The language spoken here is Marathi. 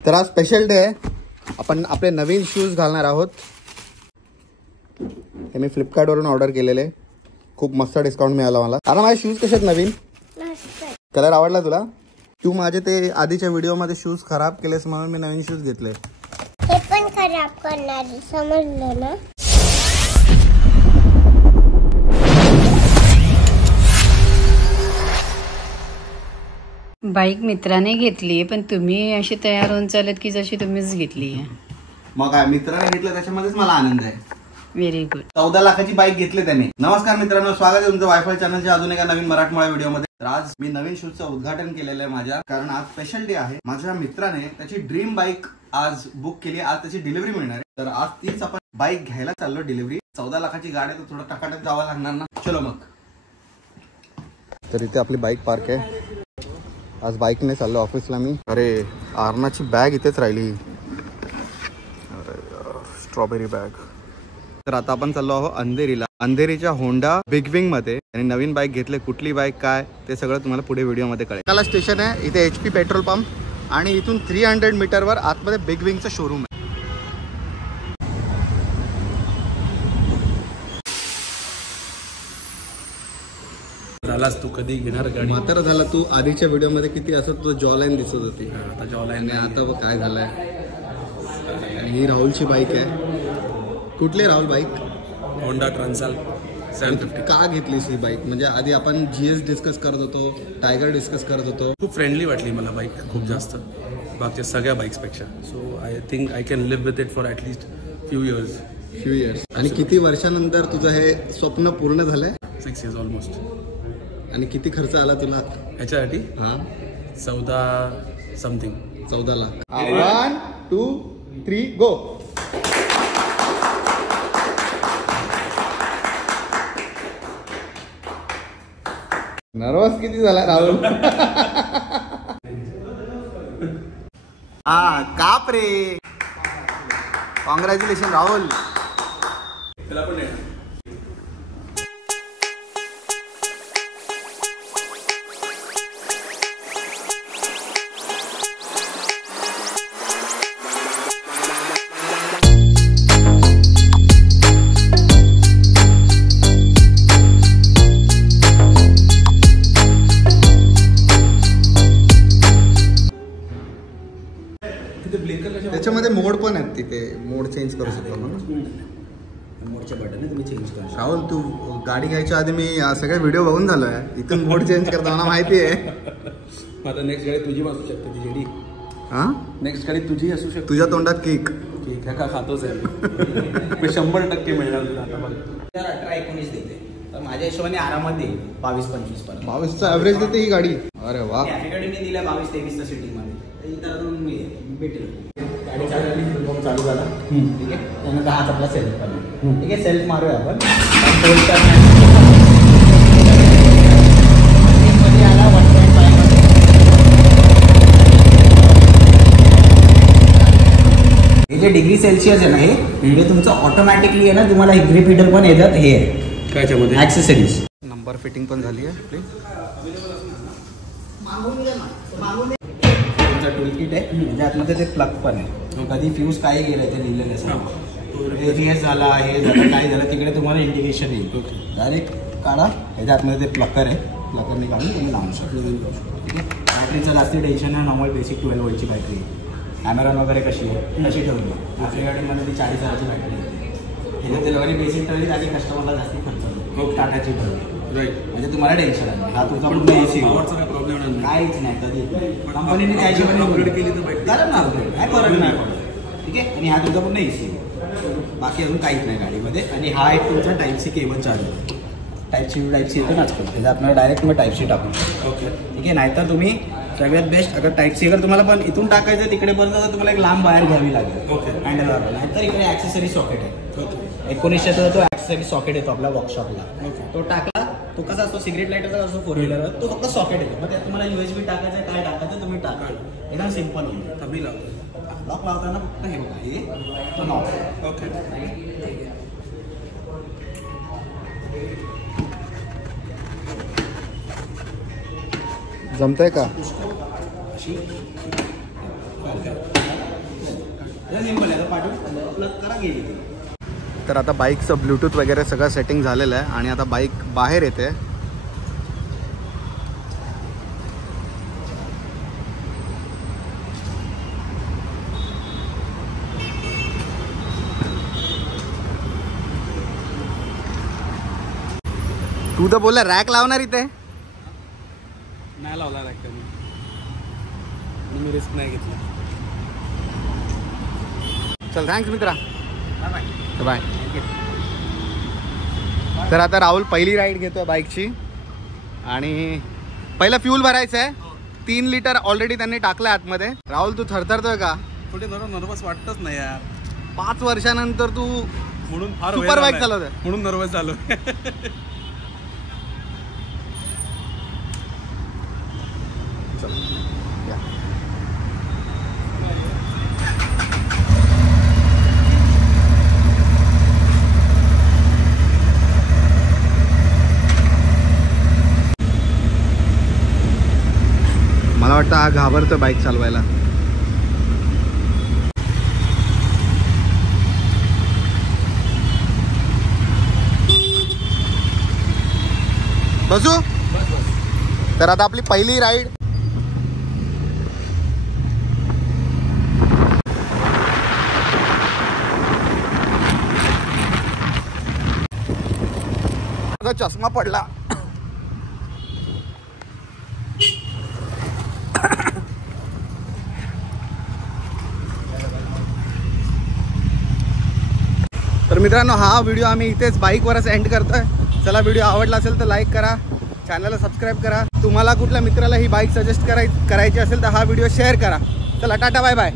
तर आज स्पेशल डे आहे. आपण आपले नवीन शूज घालणार आहोत. हे मी फ्लिपकार्टवरून ऑर्डर केलेले. खूप मस्त डिस्काउंट मिळाला मला. आता माझे शूज कसे आहेत नवीन? कलर आवडला तुला? तू माझे ते आधीच्या व्हिडिओमध्ये शूज खराब केलेस म्हणून मी नवीन शूज घेतले. हे पण खराब करणार, समजलं ना? बाईक मित्राने घेतली पण तुम्ही अशी तयार होऊन चालत की जशी तुम्हीच घेतली आहे. मग काय मित्राने घेतलं त्याच्यामध्येच मला आनंद आहे. Very good. 14 लाखाची बाईक घेतली त्याने. नमस्कार मित्रांनो, स्वागत आहे तुमचं वायफाय चॅनलच्या अजून एका नवीन मराठमोळ्या व्हिडिओमध्ये. तर आज मी नवीन शूजचं उद्घाटन केलेलं आहे माझ्या, कारण आज स्पेशल डे आहे. माझ्या मित्राने त्याची ड्रीम बाईक आज बुक केली. आज त्याची डिलिव्हरी मिळणार आहे. तर आज तीच आपण बाईक घ्यायला चाललो. डिलिव्हरी 14 लाखाची गाडी, तर थोडं टकाटक जावं लागणार ना. चलो मग. तर इथे आपली बाईक पार्क आहे. आज बाईकने चाललो ऑफिसला मी. अरे आरनाची बॅग इथेच राहिली. Strawberry bag. तर आता आपण चाललो आहोत अंधेरीला. अंधेरीच्या होंडा बिग विंग मध्ये. आणि नवीन बाईक घेतले. कुठली बाईक काय ते सगळं तुम्हाला पुढे व्हिडिओमध्ये कळेल. त्याला स्टेशन आहे इथे HP पेट्रोल पंप आणि इथून 300 मीटरवर आतमध्ये बिग विंगचं शोरूम आहे. झालास तू कधी घेणार गाडी? म्हातारा झाला तू. आधीच्या व्हिडिओमध्ये किती असं तुझं जॉ लाईन दिसत होती. आता जॉ लाईन आता बघ काय झालंय. ही राहुलची बाईक आहे. कुठली राहुल बाईक? होंडा ट्रान्सल 750. का घेतलीस ही बाईक? म्हणजे आधी आपण GS डिस्कस करत होतो, टायगर डिस्कस करत होतो. खूप फ्रेंडली वाटली मला बाईक, खूप जास्त बाकीच्या सगळ्या बाईक्सपेक्षा. So I think I can live with it for at least few years. आणि किती वर्षानंतर तुझं हे स्वप्न पूर्ण झालंय? 6 years ऑलमोस्ट. आणि किती खर्च आला तुला ह्याच्यासाठी? हा 14 समथिंग. 14 लाख. 1 2 3 गो. नर्वस किती झाला राहुल? हा काप रे. कॉंग्रॅच्युलेशन राहुल. त्याला पण त्याच्यामध्ये मोड पण आहेत. तिथे मोड चेंज करू शकतो ना. मोडचे बटन तुम्ही चेंज करा. राहुल तू गाडी घ्यायच्या आधी मी सगळे व्हिडिओ बघून झालोय. इथून मोड चेंज करता मला माहिती आहे. आता नेक्स्ट गाडी तुझी असू शकते. ती जेडी हा नेक्स्ट गाडी तुझी असू शकते. तुझ्या तोंडात केक का खातोच आहे मी. 100% मिळणार तुला. आता बघ 18-19 देते, तर माझ्या हिशोबाने आरामात देईल 22-25 पर्यंत. 22चा ॲव्हरेज देते ही गाडी. अरे वा. कॅफेकडे दिल्या 22-23 सिटिंगमध्ये. तर भेटेल. गाडी चालू झाला. ठीक आहे. त्यानंतर हाच आपला सेल्फ करा. ठीक आहे. सेल्फ मारूया आपण. आला 1.5. हे जे डिग्री सेल्सिअस आहे ना, हे तुमचं ऑटोमॅटिकली आहे ना. तुम्हाला हे ग्रिप हिटर पण येतात. हे आहे कायच्यामध्ये ॲक्सेसरीज. नंबर फिटिंग पण झाली आहे आपली. टूल किट आहे. म्हणजे आतमध्ये ते प्लग पण आहे. कधी फ्यूज काय गेलं ते लिहिलेलं असं. रिएस झाला, हे झालं, काय झालं, तिकडे तुम्हाला इंडिकेशन येईल. डायरेक्ट काढा. ह्याच्या आतमध्ये ते प्लकर आहे. प्लकरने काढून तुम्ही लावू शकतो. ठीक आहे. बॅटरीचं जास्ती टेन्शन आहे. नॉर्मल बेसिक 12 वोल्टची बॅटरी. कॅमेरा वगैरे कशी आहे तशी ठेवली. आफ्रिकामध्ये ती 40,000ची बॅटरी आहे. ह्याच्यात ते वगैरे बेसिक ठेवली ताकी कस्टमरला जास्ती खर्च होतो. टाटाची ठेवली. म्हणजे तुम्हाला टेन्शन आहे. हा तुमचा पूर्ण AC काय प्रॉब्लेम नाही. काहीच नाही. कधी कंपनीने त्याची पण अपग्रेड केली तर करा ना. काय फरक नाही पडत. ठीक आहे. आणि हा तुमचा पूर्ण AC. बाकी अजून काहीच नाही गाडीमध्ये. आणि हा एक तुमचा Type-C केबल चार्जर. Type-C येतो ना आजकाल. त्याचा आपल्याला डायरेक्ट मग Type-C टाकू. ओके. ठीक आहे. नाहीतर तुम्ही सगळ्यात बेस्ट अगर Type-C अगर तुम्हाला पण इथून टाकायचं तिकडे पर्यंत तर तुम्हाला एक लांब वायर घ्यावी लागेल. ओके. हँडलवर. नाहीतर इकडे ॲक्सेसरी सॉकेट आहे. 1900 तो ॲक्सेसरी सॉकेट येतो आपल्या वर्कशॉपला. तो टाकला. तो कसा असतो सिगरेट लाईटरचा असतो 4 व्हीलर. तो फक्त सॉकेट येतो. मग त्यात तुम्हाला USB टाकायचं, काय टाकायचं तुम्ही टाका. एकदम सिम्पल होईल. तबी लावतो. लॉक लावताना फक्त हे बघा, हे तो नॉब. ओके. जमतंय का? अशी सिंपल आहे पाठवून आपलं करा गेली. तर आता बाईकचं ब्लूटूथ वगैरे सगळं सेटिंग झालेलं आहे आणि आता बाईक बाहेर येते. तू तर बोलला रॅक लावणार इथे. नाही लावला रॅक त्यांनी, मी रिस्क नाही घेतला. चल थँक्स मित्रा, बाय. तर आता राहुल पहिली राईड घेतोय बाईकची आणि पहिला फ्यूल भरायचं आहे. 3 लिटर ऑलरेडी त्यांनी टाकलं आतमध्ये. राहुल तू थरथरतोय का? थोडी नर्वस वाटतच नाही यार. 5 वर्षानंतर तू म्हणून फार सुपर बाईक चालवतोय. म्हणून नर्वस झालो. मला वाटतं हा घाबरतो बाईक चालवायला. बसू. तर आता आपली पहिली राईड. चष्मा पडला. तर मित्रांनो हा व्हिडिओ आम्ही इथेच बाईकवरच एंड करतोय. चला व्हिडिओ आवडला असेल तर लाईक करा, चॅनलला सबस्क्राईब करा. तुम्हाला कुठल्या मित्राला ही बाईक सजेस्ट करायची असेल तर हा व्हिडिओ शेअर करा. चला टाटा बाय बाय.